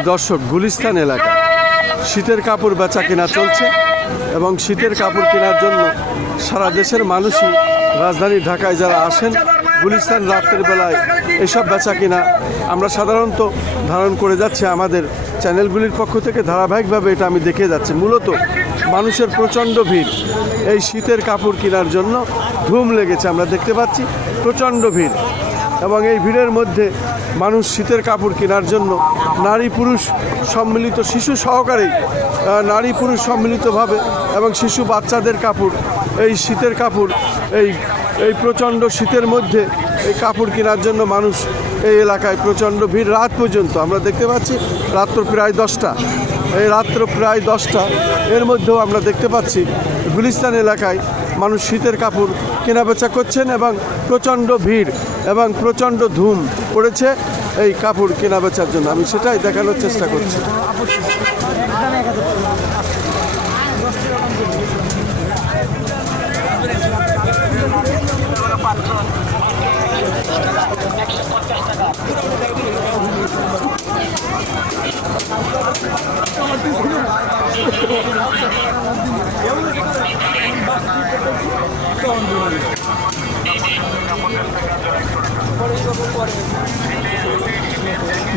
প্রিয় দর্শক, গুলিস্তান এলাকা শীতের কাপড় বেচা কেনা চলছে এবং শীতের কাপড় কেনার জন্য সারা দেশের মানুষই রাজধানী ঢাকায় যারা আসেন গুলিস্তান রাতের বেলায় এসব বেচা কেনা আমরা সাধারণত ধারণ করে যাচ্ছি। আমাদের চ্যানেলগুলির পক্ষ থেকে ধারাবাহিকভাবে এটা আমি দেখে যাচ্ছি। মূলত মানুষের প্রচণ্ড ভিড় এই শীতের কাপড় কেনার জন্য ধুম লেগেছে। আমরা দেখতে পাচ্ছি প্রচণ্ড ভিড় এবং এই ভিড়ের মধ্যে মানুষ শীতের কাপড় কেনার জন্য নারী পুরুষ সম্মিলিত, শিশু সহকারেই নারী পুরুষ সম্মিলিতভাবে এবং শিশু বাচ্চাদের কাপড়, এই শীতের কাপড়, এই প্রচণ্ড শীতের মধ্যে এই কাপড় কেনার জন্য মানুষ এই এলাকায় প্রচণ্ড ভিড়। রাত পর্যন্ত আমরা দেখতে পাচ্ছি রাত্র প্রায় 10টা, এই রাত্র প্রায় 10টা এর মধ্যেও আমরা দেখতে পাচ্ছি গুলিস্তান এলাকায় মানুষ শীতের কাপড় কেনাবেচা করছেন এবং প্রচণ্ড ভিড় এবং প্রচণ্ড ধুম পড়েছে এই কাপড় কেনাবেচার জন্য। আমি সেটাই দেখানোর চেষ্টা করছি।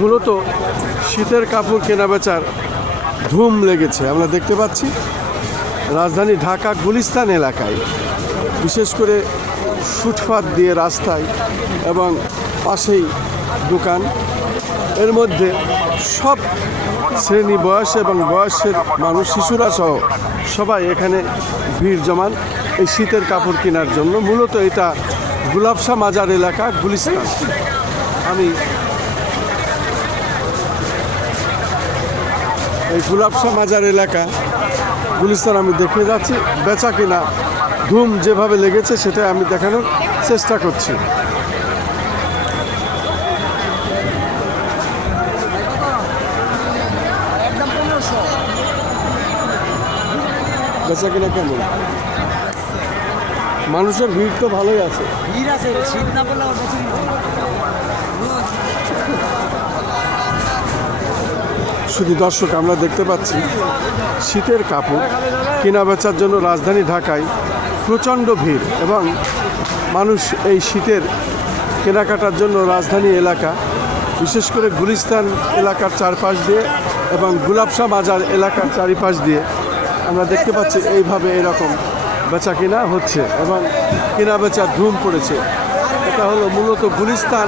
মূলত শীতের কাপড় কেনাবেচার ধুম লেগেছে। আমরা দেখতে পাচ্ছি রাজধানী ঢাকা গুলিস্তান এলাকায়, বিশেষ করে ফুটপাত দিয়ে রাস্তায় এবং পাশেই দোকান, এর মধ্যে সব শ্রেণী বয়স এবং বয়সের মানুষ, শিশুরা সহ সবাই এখানে ভিড় জমান এই শীতের কাপড় কেনার জন্য। মূলত এটা গুলাবশা মাজার এলাকা গুলিস্তান। আমি এই গুলাবশা মাজার এলাকা গুলিস্তান আমি দেখে যাচ্ছি। বেচা কেনা ধুম যেভাবে লেগেছে সেটাই আমি দেখানোর চেষ্টা করছি। বেচা কেনা কেমন? মানুষের ভিড় তো ভালোই আছে। শুধু দর্শক, আমরা দেখতে পাচ্ছি শীতের কাপড় কেনা বেচার জন্য রাজধানী ঢাকায় প্রচণ্ড ভিড় এবং মানুষ এই শীতের কেনাকাটার জন্য রাজধানী এলাকা, বিশেষ করে গুলিস্তান এলাকার চারপাশ দিয়ে এবং গুলাবশা মাজার এলাকার চারিপাশ দিয়ে আমরা দেখতে পাচ্ছি এইভাবে এরকম বেচা কেনা হচ্ছে এবং কেনা বেচার ধুম পড়েছে। এটা হলো মূলত গুলিস্তান,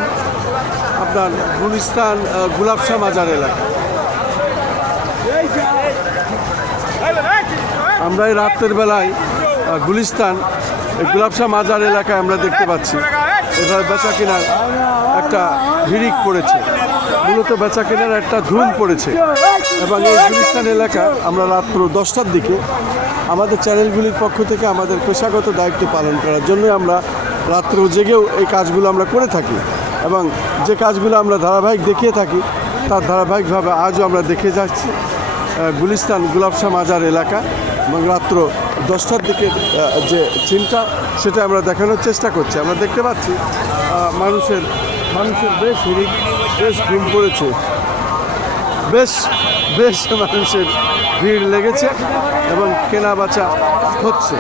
আপনার গুলিস্তান গুলাবশা মাজার এলাকা। আমরা এই রাতের বেলায় গুলিস্তান গুলাবশা মাজার এলাকায় আমরা দেখতে পাচ্ছি এভাবে বেচা কেনার একটা হিড়িক পড়েছে, মূলত বেচা কেনার একটা ধুম পড়েছে। এবং এই গুলিস্তান এলাকা আমরা রাত্র 10টার দিকে আমাদের চ্যানেলগুলির পক্ষ থেকে আমাদের পেশাগত দায়িত্ব পালন করার জন্য আমরা রাত্র জেগেও এই কাজগুলো আমরা করে থাকি এবং যে কাজগুলো আমরা ধারাবাহিক দেখিয়ে থাকি তার ধারাবাহিকভাবে আজও আমরা দেখে যাচ্ছি গুলিস্তান গুলাবশা মাজার এলাকা এবং রাত্র 10টার দিকে যে চিন্তা সেটা আমরা দেখানোর চেষ্টা করছি। আমরা দেখতে পাচ্ছি মানুষের বেশ হিড়িক, বেশ ঘুম পড়েছে, বেশ মানুষের ভিড় লেগেছে এবং কেনা বেচা হচ্ছে।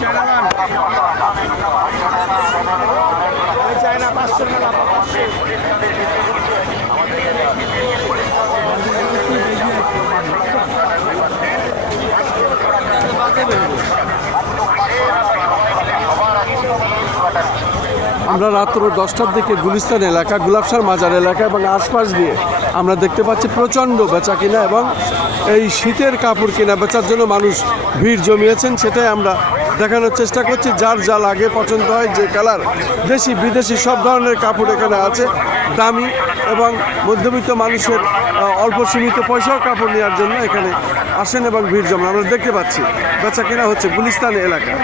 Jangan আমরা রাত্র 10টার দিকে গুলিস্তান এলাকা, গুলাবশার মাজার এলাকা এবং আশপাশ দিয়ে আমরা দেখতে পাচ্ছি প্রচণ্ড বেচা কিনা এবং এই শীতের কাপড় কেনা বেচার জন্য মানুষ ভিড় জমিয়েছেন। সেটাই আমরা দেখানোর চেষ্টা করছি। যার যা লাগে পছন্দ হয়, যে কালার, দেশি বিদেশি সব ধরনের কাপড় এখানে আছে। দামি এবং মধ্যবিত্ত মানুষের অল্প সীমিত পয়সাও কাপড় নেওয়ার জন্য এখানে আসেন এবং ভিড় জমান আমরা দেখতে পাচ্ছি। বেচা কেনা হচ্ছে গুলিস্তান এলাকা।